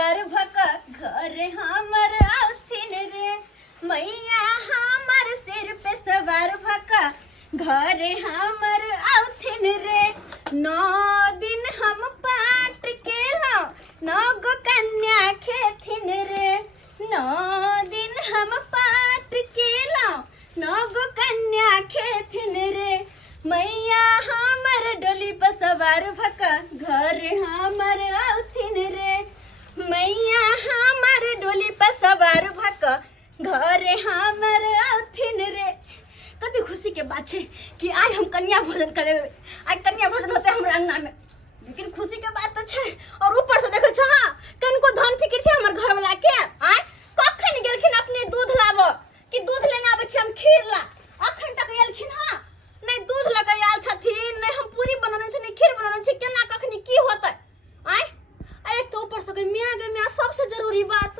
सवार भका घर हमर आउथिन रे मैया हमर सिर पे सवार भका घर हमर आउथिन रे 9 दिन हम पाट के लाओ 9 गो कन्या खेथिन रे 9 दिन हम पाट के लाओ 9 गो कन्या खेथिन रे मैया हमर डोली पर सवार भका घर हमर आउथिन रे मैया हमर डोली पर सवार भका घर हमर आउथिन रे। कति खुशी के बात है कि आज हम कन्या भोजन करे आज कन्या भोजन होते हमरा अंगना में लेकिन खुशी के बात तो है और ऊपर से देखो छ हां कनको धन फिकिर छै हमर घर वाला के आय कखन गेलखिन अपने दूध लाबो कि दूध लेना आबै छै हम खीर ला अखन तक एलखिन हां नहीं दूध लगा आयल छथिन नहीं हम पूरी बनाने छै नहीं खीर बनाने छै केना कखनी की होतै आय एक तो ऊपर से मियाँ सबसे जरूरी बात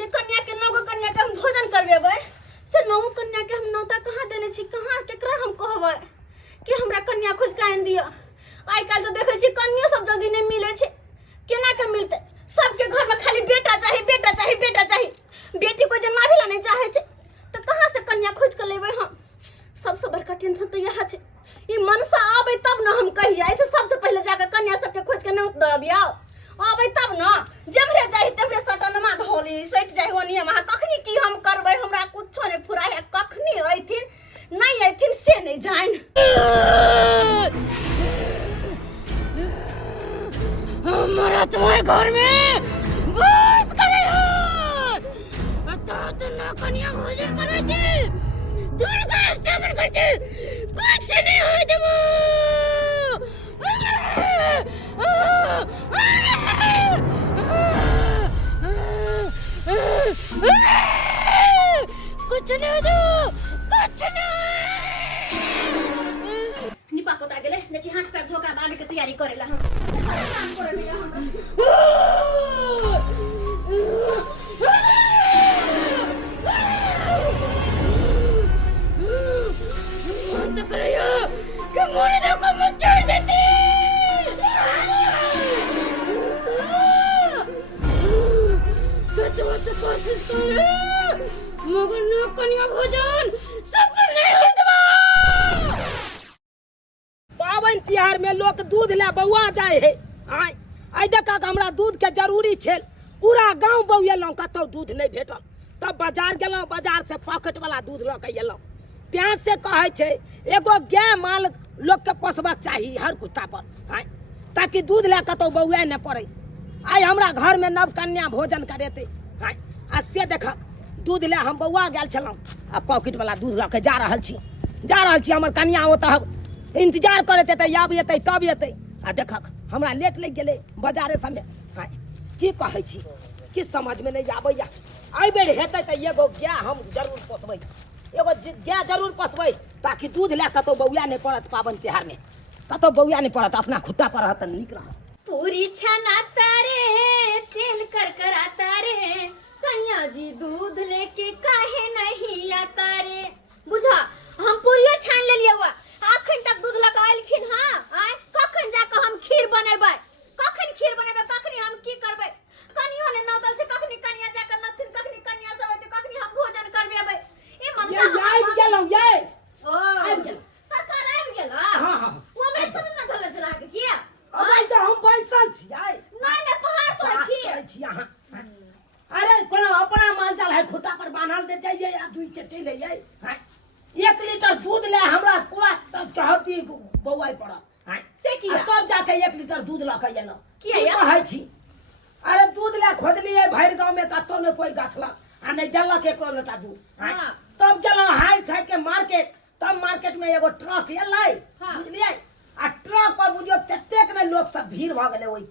जे कन्या के 9 गो कन्या के हम भोजन करबेबै से 9 कन्या के हम नौता कहाँ देने छी कहाँ केकरा हम कहबै कि हमरा कन्या खोज के आनि दिअ आइ काल्हि तो देखै छी कन्या सब जल्दी नहीं मिलै छै केना के मिलतै सबके घर में खाली बेटा चाही बेटा चाही बेटा चाही बेटी को जन्मा भी नहीं चाहे छै तो कहाँ से कन्या खोज के लेबै हम सबसे बड़का टेंशन तो यह है ये मनसा आवे तब ना हम कहिए ऐसे सबसे पहले जाकर कन्या सबके खोज के नहीं दबिया आवे तब ना जमरे जाहि तमरे सटनमा धोली सट जाहि ओनिया महा कखनी की हम करबै हमरा कुछो नहीं फुराय है कखनी अइथिन नहीं अइथिन से नहीं जाइन हमरा तुम्हारे घर में बस करे हो तो ना कन्या भोजन करे छी दुर्गा स्थापन कर छे कुछ नहीं होय देबो कुछ नहीं दो कुछ नहीं निपा पता गेले नची हाथ पैर धोका आगे के तैयारी करेला हम काम करेला हम तो करियो कि मोरे दो को मत छोड़ देती तो कोशिश करे मगर न कन्या भोजन सब नहीं होय देबो पावन तिहार में लोग दूध ले बौआ जाए है आय आई देखा हमरा दूध के जरूरी छे पूरा गांव बौएलौं कतौ दूध नहीं भेटल तब बाजार गेलौं बाजार से पॉकेट वाला दूध ल के एलौं त्यां से कहे छे एगो गाय माल लोग के पोसबाक चाहिए हर कुत्ता पर आय ताकि दूध ले कतौ बौआ न पड़े आय हमरा घर में नव कन्या भोजन करेते आय आ से देखक दूध ले हम बौआ गेल छलौं आ पॉकेट वाला दूध ल के जा रहल छी हमर कन्या ओतऽ इंतजार करते त आब एतै तब एतै आ देखक हमरा लेट लग गेलै बाजारे समय आय की कहै छी कि समझ में नहीं आबैया आई बेर हेतै त एगो गाय हम जरूर पोसबै एगो गाय जरूर पोसबै ताकि दूध ले कतौ बौआ नहीं पड़त पावन त्योहार में कतौ बौआ नहीं पड़त अपना खुट्टा पर रहत नीक रहत पूरी छनाता रे तेल करकराता रे सैया जी दूध लेके काहे नहीं आता रे बुझा हम पूरियो छान लेलिए हुआ अखन तक दूध लगाइलखिन हां आय कखन जाके हम खीर बनेबै कखनी हम की करबै कनियो ने नौतल से कखनी कन्या जाके नथिन कखनी कन्या सब होते कखनी हम भोजन करबेबै ए मनसा ये आबि गेलौं ये ओ आबि गेल सरकार आबि गेल हां हां वो हमरे सब न धले चला के किया अबै त हम बैसल छी आय नहीं पहाड़ पर छी यहां अरे कोनो अपना माल जाल है खुट्टा पर बांधल दे जाइए या दुई चटे ले जाए हां 1 लीटर दूध ले हमरा पूरा चाहती बौआई पड़ा हां से किया तब जाके 1 लीटर दूध ला के एलो किया कहै छी अरे दूध ले खोदलिए भैर गांव में कतो ने कोई गाछलक आ नहीं देलक 1 लोटा दूध हां तब गेलो हाय खाय के मार्केट तब मार्केट में एगो ट्रक एलै बुझलिए आ ट्रक पर बुझियो ततेक ने लोग सब भीड़ भ गेलै ओइ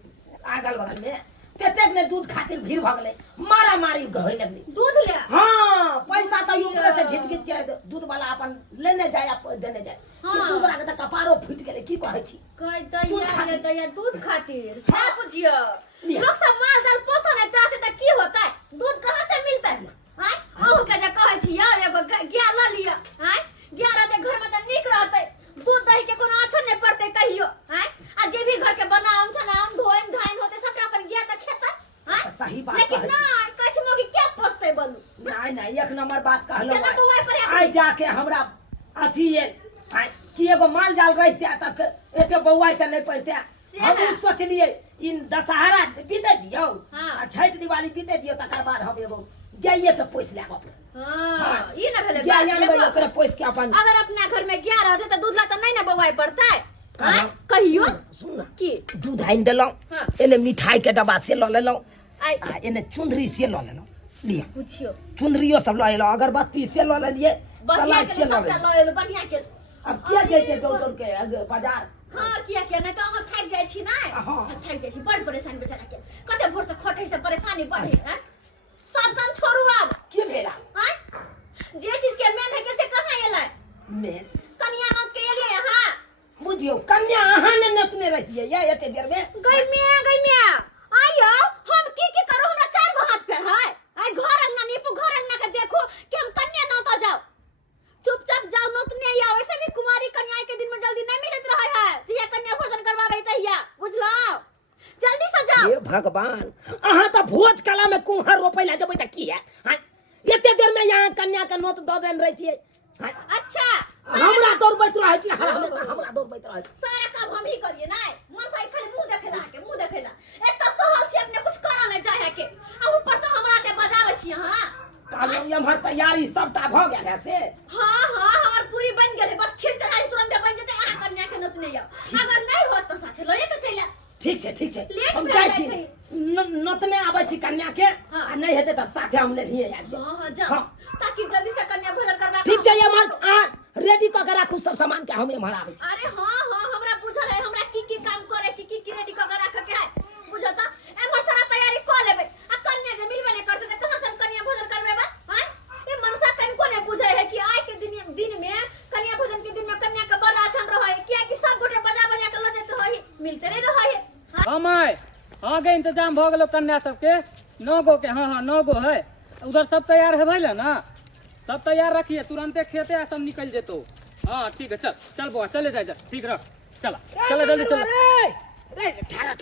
अगल बगल में ततेक ने दूध खातिर भीड़ भ गेलै मारा मारी गहै लगली दूध ले हां पैसा तो ऊपर से घिच के दूध वाला अपन लेने जाय आ देने जाय कि दूध के त कपारो फूट गेलै की कहै छी कह दैया दूध खातिर से बुझियो लोग सब माल जाल पोसने चाहते त की होतै दूध कहां से मिलतै हां अहू के जे कहै छी यार एगो गाय ल लिया हां गाय रहते घर में त नीक रहतै दूध दही के कोनो अच्छा नहीं पड़ते कहियो हां आ जे भी घर के बनाम छ ना हम धोइन धाइन होते सबटा अपन गाय त खेतै हां सही बात लेकिन कहै ना कछ मोगी क्या पछते बोलू नहीं एक नंबर बात कहलो चला बउआ पर आई जाके हमरा अथी ये कि एगो माल जाल रहते तक एते बौआ त नहीं पड़ते हम सोचलिए इन दशहरा बीते दियो आ छठ दिवाली बीते दियो तकर बाद हम एगो गाइए के पोस लेब अपन हां ई ना भेले गाय आनबै ओकरा पोस के अपन अगर अपना घर में गाय रहते त दूध ला त नहीं ना बउआ पड़ता हां कहियो सुन की दूध आइन देलौं एने मिठाई के डब्बा से ल लेलौं आई एने चुंदरी से ल लेलौं लिया पूछियो चुंदरियो सब ल लेलौं अगरबत्ती से ल लेलिए सलाई से ल लेलिए बढ़िया के अब क्या जैते दौड़ के बाजार हां किया नहीं तो हम थक जाय छी ना थक जाय छी बड़ परेशान बेचारा के कते भोर से खटै से परेशानी बढ़े हैं सब काम छोड़ू अब के भेला हैं जे चीज के मेन है कैसे कहां एलै मेन कन्या नौत के एलै हां बुझियो कन्या अहाँ ने नतने रहतिए या एते देर में गई मिया आयो हम की करो हमरा चार गो हाथ पैर है आई घर अंगना नीपू घर अंगना के देखो कि हम कन्या नौता जाओ चुपचाप जाओ नौतने या वैसे भी कुमारी कन्या के दिन में जल्दी नहीं मिलत रहा है जिया कन्या भोजन करवावे तहिया बुझलो जल्दी से जाओ हे भगवान अहाँ त भोज कला में कुहर रोपै ला जबै त की है एते देर में यहाँ कन्या के नोत द देन रहतिए अच्छा हमरा दौड़बैत रहै छी हमरा दौड़बैत रहै छी सारा काम हम ही करिए ना मन से खाली मुंह देखेला के मुंह देखेला एक त सहल छी अपने कुछ करा नहीं चाहे के अब ऊपर से हमरा के बजावे छी हां कालम हमर तैयारी सबटा भ गेल है से हां हमर पूरी बन गेल बस खीर चढ़ाई तुरंत बन जते आ कन्या के नत नहीं अगर नहीं होत तो साथे लए के चला ठीक छै हम जाय छी नतने आबै छी कन्या के आ नहीं हेते त साथे हम ले लिए आब जा हां जा ताकि जल्दी से कन्या भोजन करबा ठीक छै हमर रेडी क के राखू सब सामान के हम एम्हर आबै छी अरे हां हमरा बुझल है हमरा की काम करे की रेडी क के राख के है बुझता एमर सारा तैयारी क लेबे आ कन्या जे मिलबे नहीं करते त कहां से हम कन्या भोजन करबेबा हैं ए मनसा कनको ने बुझे है कि आज के दिन में कन्या भोजन के दिन में कन्या के बड़ आसन रहे किया कि सब गोटे बजा के ल जेत रही मिलते नहीं रहे हमाय आगे इंतजाम भ गेलो कन्या सबके 9 गो के हां 9 गो है उधर सब तैयार है भइल ना सब तैयार रखिए तुरंते खेते आ सब निकल जेतो हां ठीक है चल बुआ चले जा ठीक रख चला चला जल्दी चल रे ठाड़ा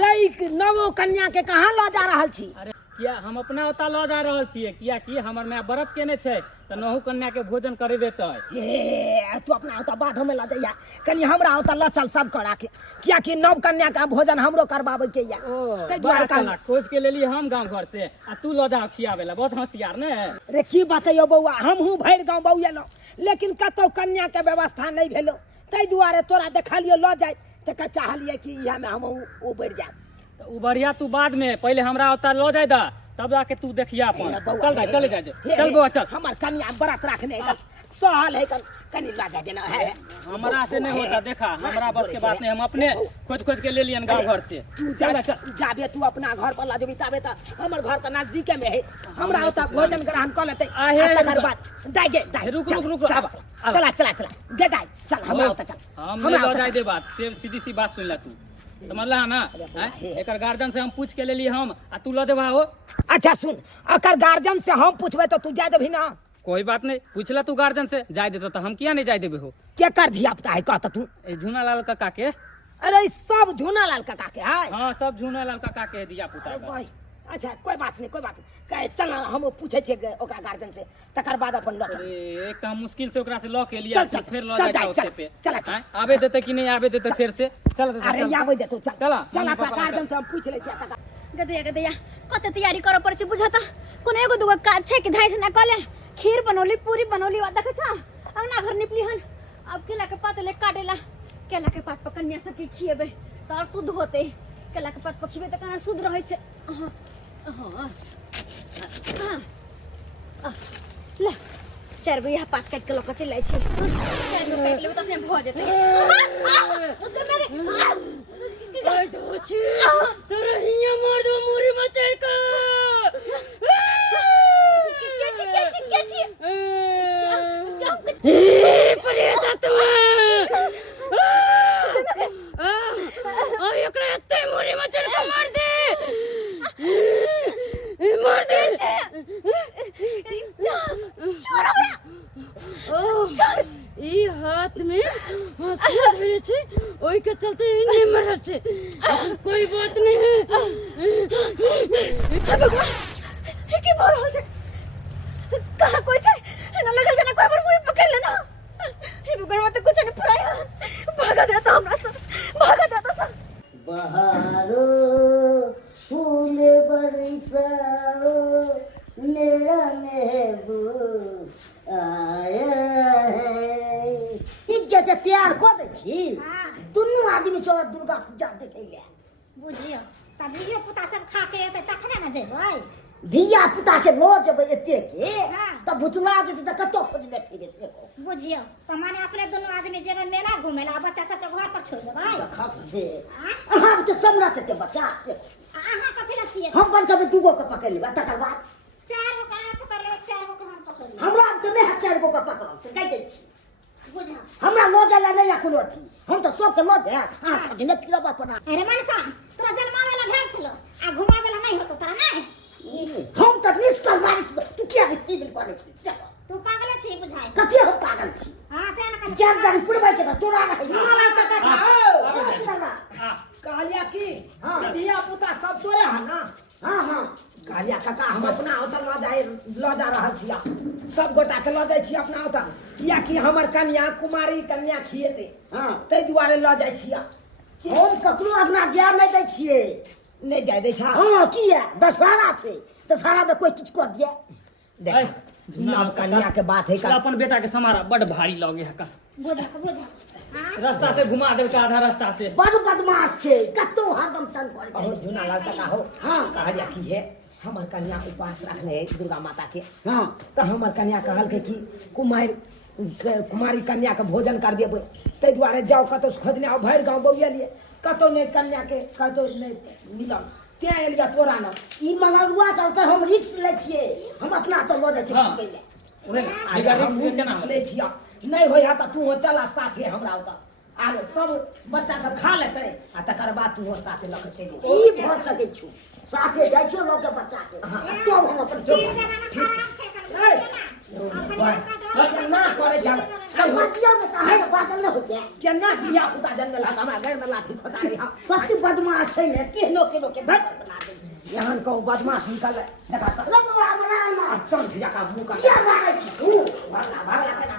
रे नवो कन्या के कहां ल जा रहल छी अरे किया हम अपना ओता ल जा रहल छिए किया कि हमर में व्रत केने छै त नहु कन्या के भोजन करेबे त ए तू अपना ओता बाद हमें ला जइया कनी हमरा ओता ल चल सब करा के किया कि नव कन्या का भोजन हमरो करबावे के या तै द्वारा चला खोज के लेली हम गांव घर से आ तू ल जा खियावेला बहुत होशियार ने रे की बताइयो बौआ हमहू भैर गांव बौएलो लेकिन कतो कन्या के व्यवस्था नहीं भेलो तै दुआरे तोरा देखलियो ल जाय त का चाहलिए कि इहा में हम ओ बढ़ जाए उ बढ़िया तू बाद में पहले हमरा ओता ल जाय दा तब जाके तू देखिया अपन चले जा चल बुआ चल हमर कन्या व्रत रखने सहल है कनी ला जा देना है हमरा से नहीं होता देखा हमरा बस के बात नहीं हम अपने खोज के ले लियन गांव घर से तू जाबे तू अपना घर पर ला जेबी तबे त हमर घर त नजदीके में है हमरा ओता भोजन ग्रहण क लेते तकर बाद दाई रुक चला दे दाई चल हमरा ओता चल हम ले जाय दे बात से सीधी सी बात सुन ला तू समझला ना एकर गार्जियन से हम पूछ के लेली हम आ तू ल देबा हो अच्छा सुन अकर गार्जियन से हम पूछबे तो तू जाय देबी ना कोई बात नहीं पूछला तू गार्जियन से जाय देता तो हम किया नहीं जाय देबे हो के कर धिया पुता है कहता तू ए झूनालाल काका के अरे सब झूनालाल काका के है हां सब झूनालाल काका के दिया पुता है अच्छा कोई बात नहीं कहे चल हम पूछे छे ओकरा गार्जियन से तकर बाद अपन ल एक काम मुश्किल से ओकरा से ल के लिया फिर ल जाय ओते पे चल आबे देते कि नहीं आबे देते फिर से चल अरे आबे देतो चल गार्जियन से हम पूछ ले छी गदया कते तैयारी करे पड़े बुझता कोन एगो दुगो काज छै कि धाइ से ना कले खीर बनौली पूरी बनौली वा देखे छ अंगना घर निपली हन अब केला के पात ले काटेला केला के पात पकन्या सब के खिएबे त और शुद्ध होते केला के पात पखिबे त कना शुद्ध रहै छै ले 4 गो यहाँ पात काट के लक चलै छी 4 गो काट लेबे त अपने भ जेतै ओए दोची तेरे हिया मार दो मुरी मचर का के छी ए प्रेत आत्मा आ एकरा एते मुरी मचर का मार दे छोड़ ई हाथ में हंसुआ धरे छे ओई के चलते इने मर छे कोई बात नहीं है बरिसाओ मेरा महबूब आया है। इज्जत तैयार को दे छी दुनू आदमी चो दुर्गा पूजा देखे ले बुझियो तब धियो पुता सब खा के एतै तखने न जेबै। धिया पुता के लो जब एते के हाँ। तब भुतला जेते त कतो खोजले फिरे से बुझियो त माने अपने दुनू आदमी जेबै मेला घुमै ला, बच्चा सबके घर पर छोड़ देबै। खा से हम तो समरत के बच्चा से अहाँ कथि ला छियै? हम बन के दुगो के पकड़ लेबा तकर बाद चार गो का पकड़ ले, चार गो के हम पकड़ ले। हमरा तो नहीं है चार गो के पकड़ से कह दे छी बुझा हमरा लो जाला नहीं या कोनो थी हम तो सब के लो दे हां खोजने फिरबा अपना अरे मनसा तोरा जन्मावे ला भेल छलो आ घुमावे ला नहीं होतो तोरा नहीं। हम तो निष्कल मारी तू क्या रिसीव करे छी तू पागल छी बुझाई। कते हम पागल छी हां ते न चार दिन पुरबा के तोरा रहे कहलिया की धिया पुता सब तोरे है ना। हां हां कहलिया काका हम अपना ओतऽ ल जा रहल छियै, सब गोटा के ल जाइ छी अपना ओतऽ, कियाकि हमर कन्या कुमारी कन्या खिएते हां ताहि दुआरे ल जाइ छियै। हम ककरो अपना जाय नहीं दै छियै। नहीं जाय दै छा। हां किया दशहरा छै दशहरा में कोई किछ को दिया देख नव कन्या के बात है का अपन बेटा के समारा बड़ भारी लगे है का। बुझा बुझा। हां रास्ता से घुमा देब का आधा रास्ता से। बड़ बदमाश छै कतो हरदम तंग करे बहुत झुना लगता का हो। हाँ। कहलिया की है हमर कन्या उपवास रखने है दुर्गा माता के। हां तो हमर कन्या कहल के कि कुमारी कन्या के भोजन करबेबै ताहि दुआरे जाओ कतौ से खोजने आओ भरि गाँव बौआ लिए कतौ नहीं कन्या के कतौ नहीं मिलल ते एलिया तोरा न ई मंगरुआ चलते हम रिक्स ले छियै हम अपना तो लो जाइ छियै हाँ। पहिले ओहे आगे हम केना ले छिया नहीं होया त तू चला साथे हमरा ओतऽ आगे सब बच्चा सब खा लेते आ तकर बाद तू साथे लक चली ई भ सकै छु साथे जाइ छियै लोग के बच्चा के तो हम अपन ठीक है ना करे जा बच्चियों में कहा है बाजल न होते केना धिया पुता जन्म ला हमरा घर में लाठी खोतारी हम कति बदमाश छै ने केनो केनो के भट। बना दे यहाँ कहूँ बदमाश निकल देखा तो लगवा बना ना चल जा का मुंह का क्या मारै छी तू भागला भागला केना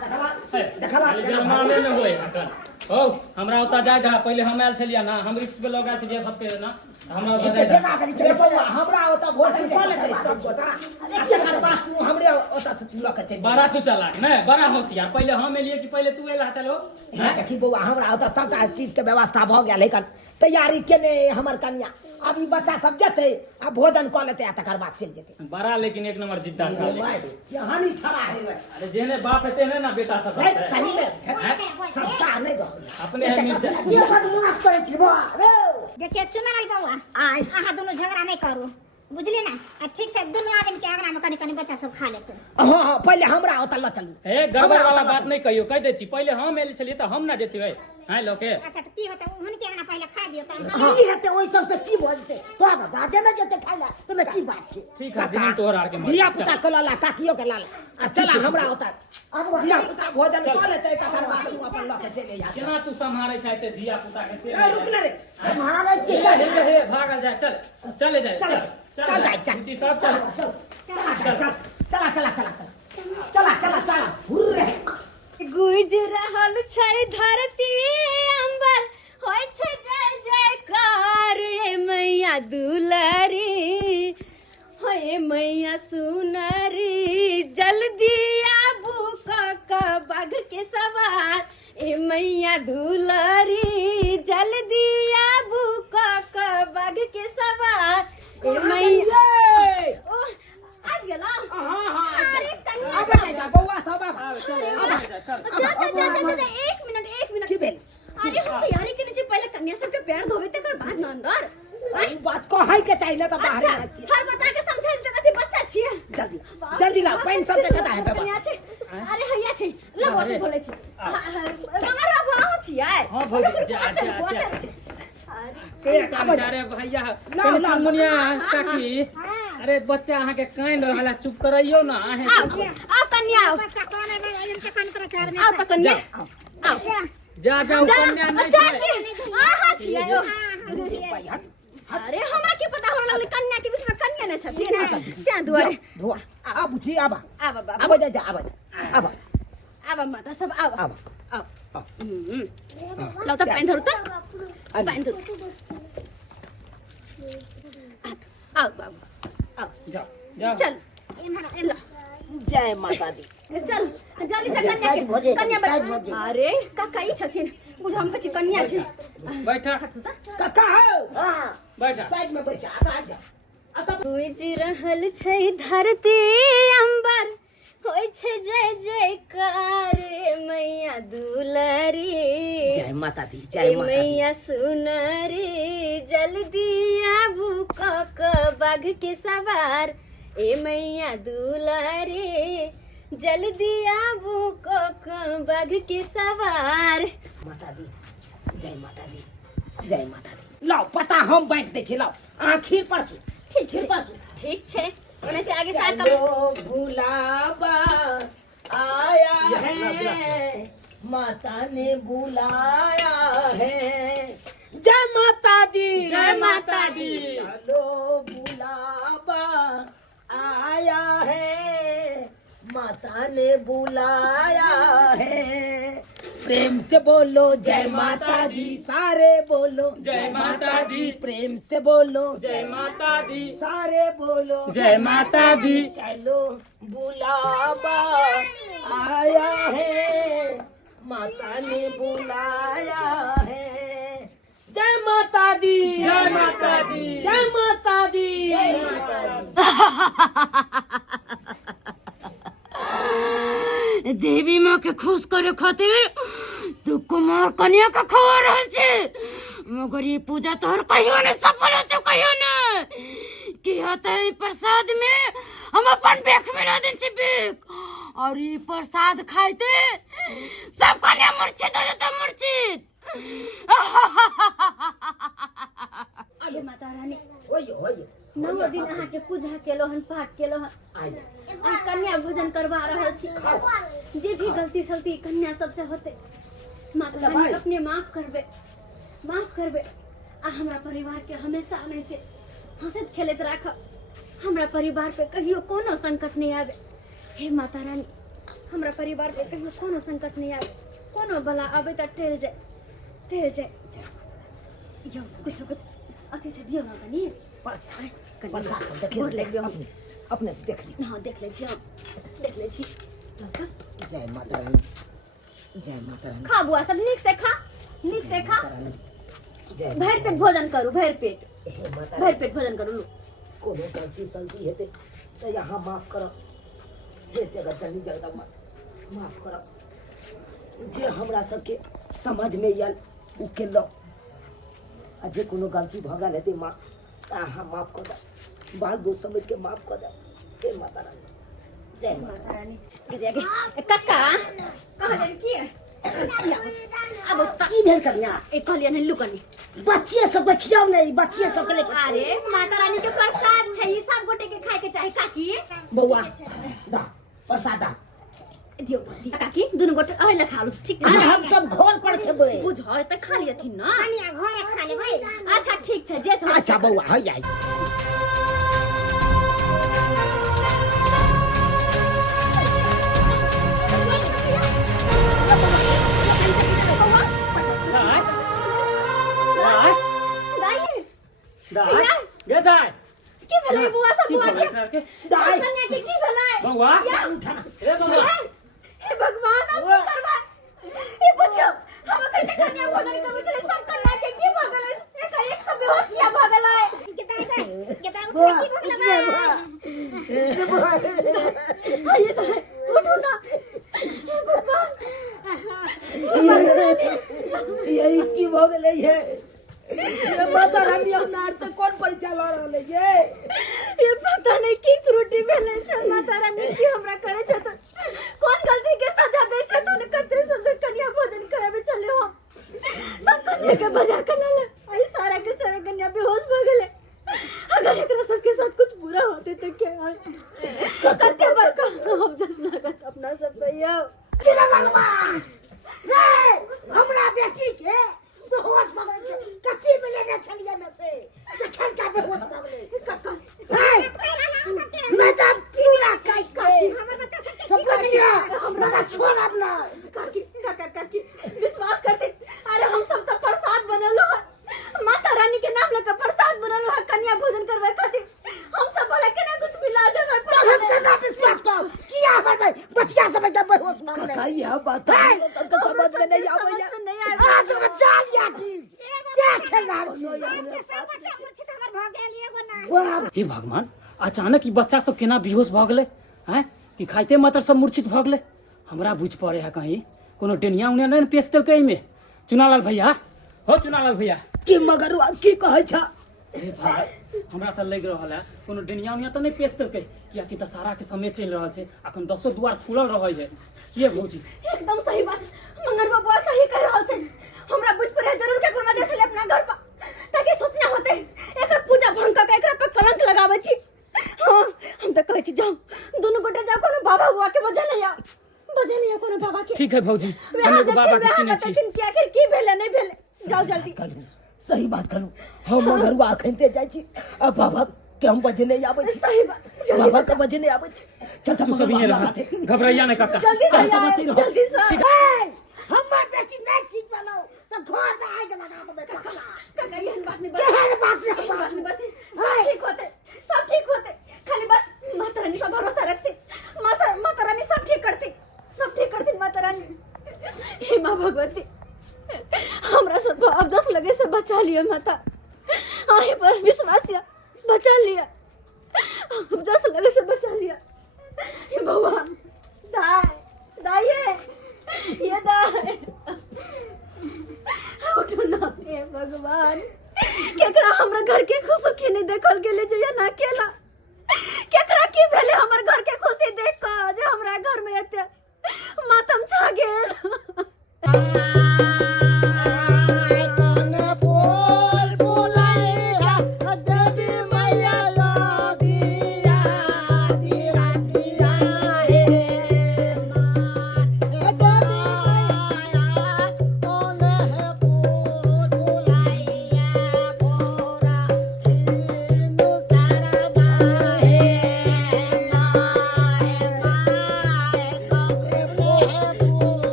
देखला खाली जन्मामे में होय हकन हो हमरा ओतऽ जाय दहा पहिले हम आयल छलियै ना हम रिक्स पे लगा छलियै सब पे ना हमरा ओतऽ जाय बेटा दहा करी चले छै बौआ हमरा ओतऽ भोट कऽ लेतै सब गोटा तकर बाद तू हमरे ओतऽ से तू लक चल बड़ा तू चलाक नहीं बड़ा होशियार पहिले हम एलियै कि पहिले तू एला चलो देखी बौआ हमरा ओतऽ सबटा चीज के व्यवस्था भऽ गेल लेकिन तैयारी केने हमर कन्या अभी बच्चा सब जेतै आ भोजन कऽ लेतै आ तकर बाद चलि जेतै बड़ा लेकिन एक नंबर जिद्दा था लेकिन। यहाँ नहीं छड़ा है अरे जेने बाप है तेने ना बेटा सब नहीं, है। सही में संस्कार नहीं दो अपने है मिर्चा ये बदमाश करै छी बा रे देखिए चुनल बउआ आय अहाँ दोनों झगड़ा नहीं करू बुझली ना। आ ठीक से दोनों आदमी के आगरा में कनी कनी बच्चा सब खा लेते। हाँ हाँ पहले हमरा ओतऽ ल चलू ए गड़बड़ वाला बात नहीं कहियो कह दे छी पहिले हम एल छलियै त हम ना जेतियै हैं लोके अच्छा तो की होता उनके आगरा पहले खा दियो त ई हेते ओइ सबसे की भजते तो बादे में जेते खाइला तुमे की बात छै ठीक है जमीन तोहर आर के धिया पुता के लाला काकियो के लाला आ चला हमरा ओतऽ अब धिया पुता भोजन कऽ लेतै तकर बाद तू अपन लऽ के चले जा केना तू संभारै छै ते धिया पुता के से रुक ना रे संभालै छी हे हे भागल जाए चल चले जाए चल चल जाए चल ऊंची सब चल चला चला चला चला चला चला चला चला हुर्रे गुज रहल छै धरती अंबर होय छै जय जयकार रे मैया दुलारी होय मैया सुनरी जल्दी आबू क बाघ के सवार ए मैया दुलारी जल्दी आबू क बाघ के सवार ए मैया ओ आ गेला हां हां अरे कन्या अब जा बौआ सब अब एक मिनट की भेल अरे हम तैयारी के नीचे पहले कन्या सब के पैर धोबे तकर बाद न अंदर ई बात कहै के चाहिए ना त बाहर अच्छा रखती हर बता के समझाई जगह थी बच्चा छिए जल्दी जल्दी ला पानी सब देखता है बाबा कन्या छै अरे हैया छै ला बहुत धोले छी मगर अब आहो छिए हां भौजी जा के काम चारे भैया कनी चुनमुनिया काकी अरे बच्चा अहाँ के काइन रहला चुप करइयो ना आहे आओ कन्या आओ बच्चा कौन है इनके कान कर चार में आओ तो कन्या आओ जा जाओ कन्या नहीं अच्छा छै छी हां छिए अरे हमरा की पता हमरा लगले कन्या के बीच में कन्या न छथिन क्या दुआरे धोआ अब जी आबा आबा बाबा अब जा अब आबा माता सब आबा अब आओ लो तो पैन धरु तो पैन धरु आओ बाबू आओ जाओ जाओ चल ला, जय माता दी। चल जल्दी से साइड कन्या भऽ के जाइए, कन्या साइड भऽ बैठ जाइए। अरे काका ई छथिन बुझ हम कछि कन्या छै बैठा काका हो हाँ बैठा साइड में बैसा आ जा गुज रहल छै धरती अंबर होय छै जय जयकार मैया दुलारी जय माता दी ए जय माता दी। मैया सुनरी जल्दी आबू क बाघ के सवार ए मैया दुलारी जल्दी आबू क बाघ के सवार माता दी जय माता दी जय माता दी। लाओ पता हम बैठ दे छी लाओ आखिर परसू ठीक खीर छै परसू। ठीक छै ओने से आगे साल का चलो भुलावा आया है माता ने बुलाया है। जय माता दी जय माता दी। चलो बुलावा आया है माता ने बुलाया है। प्रेम से बोलो जय माता दी सारे बोलो जय माता दी। प्रेम से बोलो जय माता दी। सारे बोलो जय माता दी। चलो बुलावा आया है माता ने बुलाया है। जय माता दी जय माता दी। जय माता दी देवी माँ के खुश करे खातिर तू कुमार कन्या का खबर रहल छे, मगर ये पूजा तोहर कहियो ने सफल होते कहियो ने कि होते ई प्रसाद में हम अपन बेख में ना दिन छी बेख, और ई प्रसाद खाइते सब कन्या मूर्छित हो जाता मूर्छित। अरे माता रानी होइए 9 दिन अहाँ के पूजा केलो हन पाठ केलो हन आइए आ कन्या भोजन करवा रहल छी जे भी गलती सलती कन्या सबसे होते माता रानी अपने माफ करबे आ हमरा परिवार के हमेशा नहीं के हंसत खेलत राख हमरा परिवार पे कहियो कोनो संकट नहीं आवे। हे माता रानी हमरा परिवार पे कहियो कोनो संकट नहीं आवे, कोनो बला आवे त टेल जाए यो कुछ अथी से दियो ना कनी प्रसाद सब देख गोर लग गयो अपने से देख ली। हाँ देख ले छी जय माता रानी जय माता रानी। खा बुआ सब नीक से खा माता रानी जय भर पेट भोजन करू भर पेट हे माता भर पेट भोजन करू लो कोनो गलती सलती हेते तो यहाँ माफ करो हे जगत जननी जगदम्बा माफ करो जे हमरा सबके समझ में आयल उ केलो आ जे कोनो गलती भ गेल हेते माँ अहाँ माफ कर दे बाल बोझ समझ के माफ कर दे हे माता रानी जय माता माता रानी आगे आगे काका कहाँ जाने की है अब की भेल कन्या एक कहलिए नहीं लुकनी बच्चे सब खियाओ नहीं बच्चे सब के लेके अरे माता रानी के प्रसाद छै ई सब गोटे के खाए के चाहे काकी बउआ दा प्रसाद दा दियो काकी दुनु गोटे अहले खा लो ठीक अरे छै हम सब घर पर छेबै बुझ त खा लियथिन न कन्या घरे खा लेबै। अच्छा ठीक छै जे छ अच्छा बउआ है आई दाई दाई दाई दाई गे दाई की भेलै बुआ सब बुआ के दाई कन्या के की भेलै बउआ ए बउआ हे भगवान अब की करबा ए बुझियो हम कते कन्या भोजन करबै छलै सब कन्या के की भ गेलै एक सब बेहोश किया भ गेलै बुआ उठिए बुआ आइए तो उठो ना हे भगवान यही की भ गेलै है ये माता रानी अपना हाथ से कौन परिचय ला रहले ये पता नहीं की त्रुटि भेलै से माता रानी की हमरा करे छै त कौन गलती के सजा दै छै त कते सुंदर कन्या भोजन कराबे चले हो सब कन्या के बजा के लाले आई सारा के सारा कन्या बेहोश भ गेले अगर एकरा सबके साथ कुछ बुरा होते तो क्या कते बड़का हम जस लागत अपना सब भैया तेरा भगवान रे हमरा बेटी के बेहोश भ गेल छै कथी में लेने छलिए में से खेल का बेहोश भ गेलै काका मैं तो पूरा काट के सब बुझ लिया मगर छोड़ अपना काकी काका काकी विश्वास करते अरे हम सब तो प्रसाद बनलो है माता रानी के नाम लेकर प्रसाद बनलो है कन्या भोजन करवे खातिर काका यह बात तुमको समझ में नहीं आवैया आज बचा लिया ठीक क्या खेला सब बच्चा मूर्छित हमर भ गेल एगो ना हे भगवान, अचानक ई बच्चा सब केना बेहोश भ गेलै हैं कि खाइते मात्र सब मूर्छित भ गेलै। हमरा बुझ पड़े है कहीं कोनो डेनिया उनिया नहीं पेश देलकै एहिमे। चुनालाल भैया, हो चुनालाल भैया, की मगरुआ की कहै छ? हे भाई हमरा त लग रहल है कोनो डेनिया उनिया त नहीं पेश देलकै, कियाकि दशहरा के समय चल रहल छै, अखन 10 द्वार खुलल रहै है। के भौजी एकदम सही बात मंगर बाबा सही कह रहल छै। हमरा बुझ पड़े जरूर के कोनो देख ले अपना घर पर ताकि सोचना होते एकर पूजा भंग क के एकरा पर कलंक लगाबै छी। हां हम त कहै छी जाओ दोनों गोटे जाओ कोनो बाबा बुआ के बजा ले आओ, बजा ले आओ कोनो बाबा के। ठीक है भौजी, हम एगो बाबा के चिन्है छी। लेकिन के आखिर की भेले नहीं भेले जाओ जल्दी। सही बात करू हम मगरुआ अखनते जाइ छी अब बाबा के हम बजे नहीं आबै छी। सही बात बाबा के बजे नहीं आबै छी। चल तू सब यहीं रह, घबराइया नहीं काका। जल्दी से आओ, जल्दी से हमर बेटी नहीं ठीक बनाओ तो घर में आग लगा दे बेटा। काका यहन बात नहीं केहन बात नहीं सब ठीक होते, सब ठीक होते। खाली बस माता रानी का भरोसा रखते, माता रानी सब ठीक करती माता रानी। हे माँ भगवती हमरा सब अब जस लगे से बचा लिया माता, आहे पर विश्वास या बचा लिया, अब जस लगे से बचा लिया। हे भगवान दाई ये दाई उठो ना हे भगवान। केकरा हमरा घर के खुशी नहीं देखल गेले जे या ना केला, केकरा की भेले हमर घर के खुशी देख के जे हमरा घर में एते मातम छा गेल।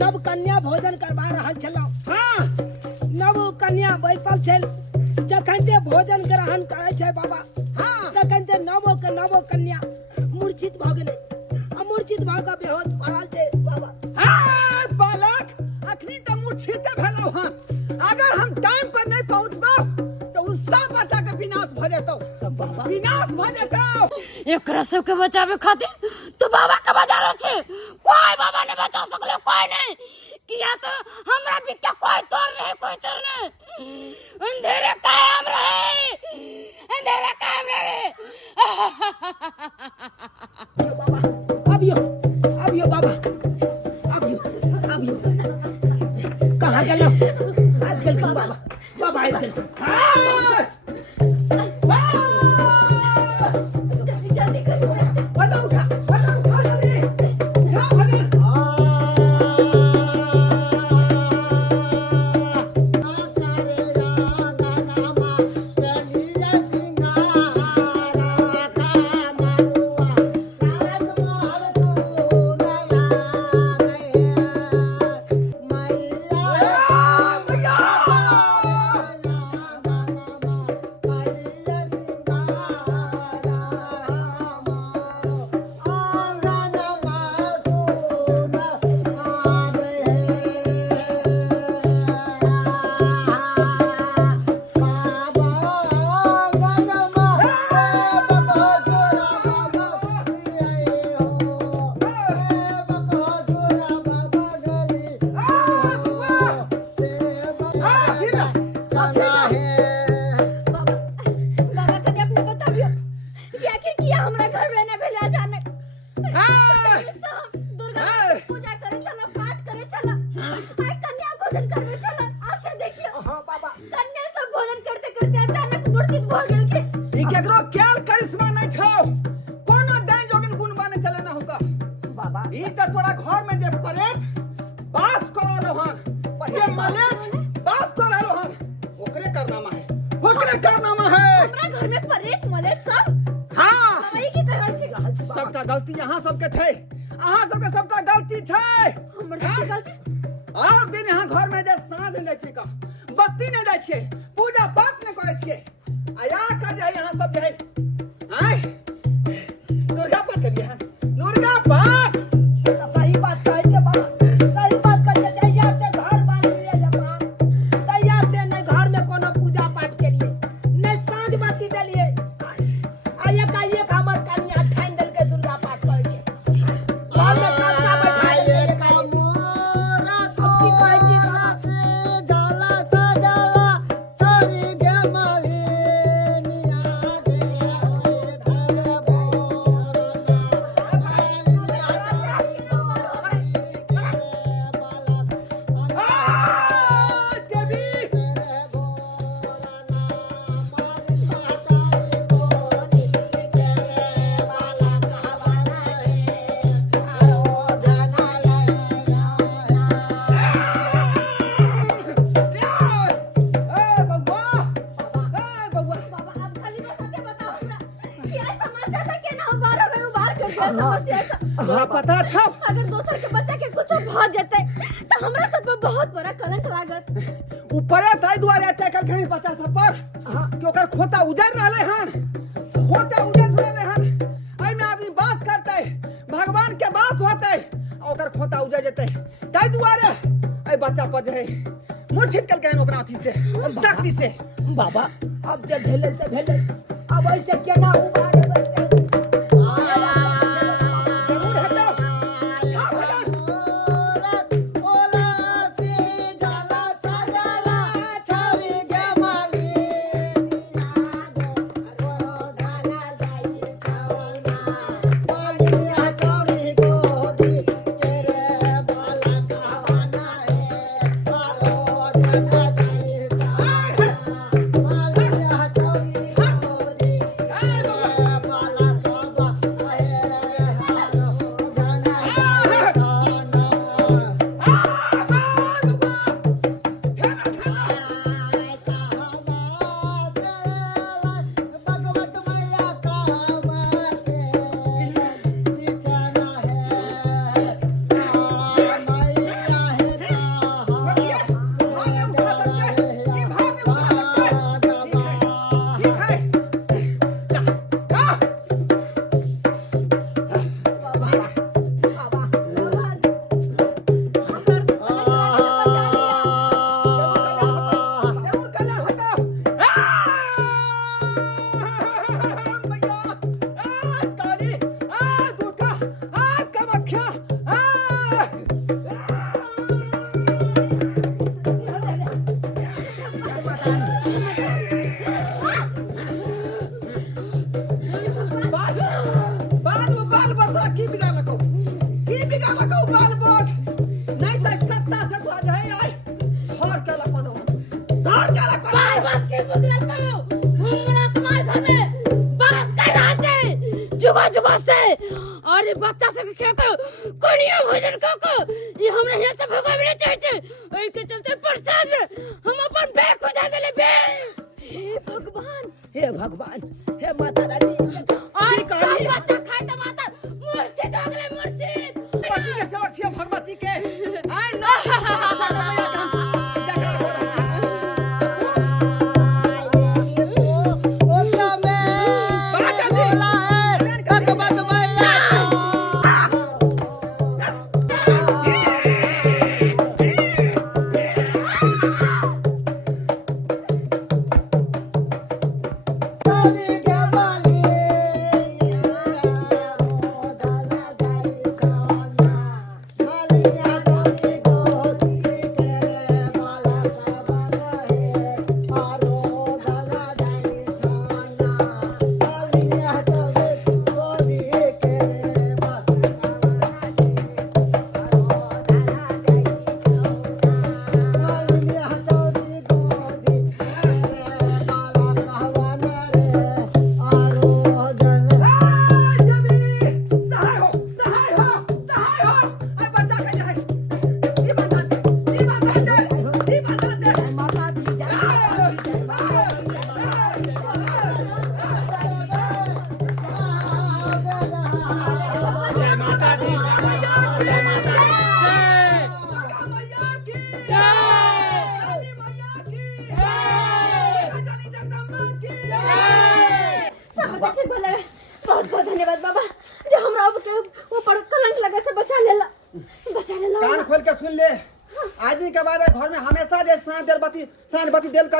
नव कन्या भोजन करवा रहल छलौ। हाँ नव कन्या बैसल छल, जखन ते भोजन ग्रहण करे छै बाबा, हाँ तखन ते नवो कन्या मूर्छित भ गेलै, मूर्छित भ के बेहोश पड़ल छै बाबा। हाँ बालक अखनी तो मूर्छित भेलौ हन, अगर हम टाइम पर नहीं पहुंचबो तो उस सब बच्चा के विनाश भ जेतौ, सब बाबा विनाश भ जेतौ। एकरा सब के बचावे खातिर तू बाबा के बजा रहे छी, कोई बाबा ने बचा सकले, कोई नहीं किया तो हमरा भी क्या कोई तोड़ नहीं अंधेरे कायम रहे बाबा अबियो बाबा अबियो कहाँ गेलो? आबि गेलखिन बाबा आबि गेलखिन। जल्दी करो बजा उठा जल्दी उठा भगवान। चलते अचानक मूर्छित भ गेल के ई केकरो केल करिश्मा नहीं छौ कोनो दान जोगिन गुण बने चले ना होगा बाबा ई त तोरा घर में जे परेत बास करलो हन जे मलेच बास करलो हन ओकरे कारनामा है हमरा घर में परेश मलेच सब हां दवाई की कहल छै सबटा गलती यहाँ सबके छै अहाँ सबके सबटा गलती छै हमरा की गलती और दिन यहाँ घर में जे साँझ ले छै का बत्ती नहीं दै छियै पूजा पाठ नहीं करे छियै आया का जे यहाँ सब जे है आय दुर्गा पाठ करिए हन दुर्गा पाठ सही बात कहै छै बाबा सही बात कहै छै जहिया से घर बांधलिए जमा तहिया से नहीं घर में कोनो पूजा पाठ केलिए नहीं साँझ बाती देलिए आ एक हमर कनिया ठाइन देल के दुर्गा पाठ करे के घर में कलसा बैठा देलिए अब की कहै छी बाबा बाबा आप खाली बस आके बताओ हमरा क्या समस्या से केना उबार हमें उबार कर दिया समस्या से तोरा पता छौ अगर दोसर के बच्चा के कुछ भ जेतै त हमरा सब पे बहुत बड़ा कलंक लागत ऊपरे ताई दुआरे अटैक कहीं बच्चा सब पर कि ओकर खोता उजड़ रहले हन खोता उजड़ रहले हन एहि में आदमी बास करते भगवान के बास होते ओकर खोता उजड़ जेते ताई दुआरे ए बच्चा पर जे है मूर्छित कल के ओकरा अथी से शक्ति से बाबा अब जे भेले से भेले अब ऐसे केना उबारे बच्चा जरूर हटो हाँ भगवान जुगा जुगा से अरे बच्चा से के को कोनिया भोजन को ये हमरा यहाँ से भगावे चाहे छे ओइ के चलते प्रसाद में हम अपन बैग को जा देले बे हे भगवान हे माता रानी और बच्चा खाए त माता मूर्छित हो गेले मूर्छित भगवती के सेवा छियै भगवती के आइ न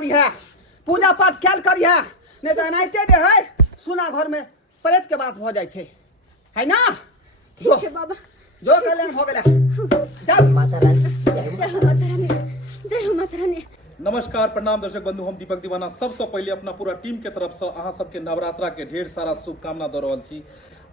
करी है, पूजा पाठ कैल करी है, नहीं तो एनाहिते जे है सुना घर में प्रेत के बास हो जाए छे, है ना? ठीक है बाबा। जो कल्याण हो गया जा माता रानी जय हो माता रानी, जय हो माता रानी। नमस्कार प्रणाम दर्शक बंधु, हम दीपक दीवाना सबसे पहले अपना पूरा टीम के तरफ से अहाँ सबके नवरात्रा के ढेर सारा शुभकामना दे रहल छी।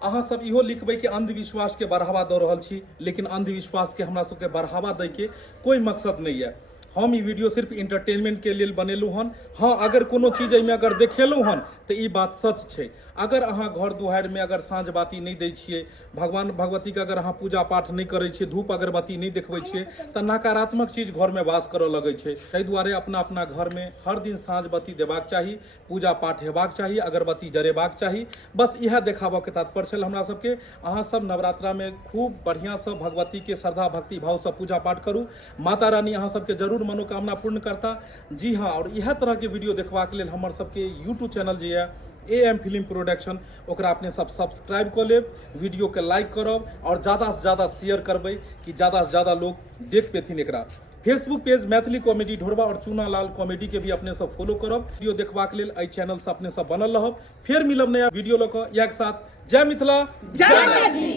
अहाँ सब इहो लिखबै कि अंधविश्वास के बढ़ावा दे रहल छी, लेकिन अंधविश्वास के हमरा सबके बढ़ावा दै के कोई मकसद नहीं है। हम ई वीडियो सिर्फ इंटरटेनमेंट के लिए बनेलू हन। हाँ, अगर कोनो चीज एहिमे अगर देखेलू हन तो ई बात सच छै। अगर अहाँ घर दुआरि में अगर साँझ बाती नहीं दै छियै, भगवान भगवती के अगर अहाँ पूजा पाठ नहीं करै छियै, धूप अगरबत्ती नहीं देखबै छियै, तऽ नकारात्मक चीज घर में वास करऽ लगै छै। ताहि दुआरे अपना अपना घर में हर दिन साँझ बत्ती देबाक चाही, पूजा पाठ हेबाक चाही, अगरबत्ती जरेबाक चाही। बस इएह देखाबऽ के तात्पर्य छल हमरा सबके। अहाँ सब नवरात्रा में खूब बढ़िया से भगवती के श्रद्धा भक्ति भाव से पूजा पाठ करू। माता रानी अहाँ सबके जरूर मनोकामना पूर्ण करता। जी हाँ, और इएह तरह के वीडियो देखबाक लेल हमर सबके यूट्यूब चैनल जे है AM फिल्म प्रोडक्शन, ओकरा अपने सब सब्सक्राइब कर लेब, वीडियो के लाइक करब और ज़्यादा से ज़्यादा शेयर करबै कि ज़्यादा से ज़्यादा लोग देख पेथिन एकरा। फेसबुक पेज मैथिली कॉमेडी ढोरबा और चूना लाल कॉमेडी के भी अपने सब फॉलो करब। वीडियो देखबाक लेल एहि चैनल से अपने सब बनल रहब। फिर मिलब नया वीडियो लऽ कऽ। एक साथ जय मिथिला, जय मैथिली।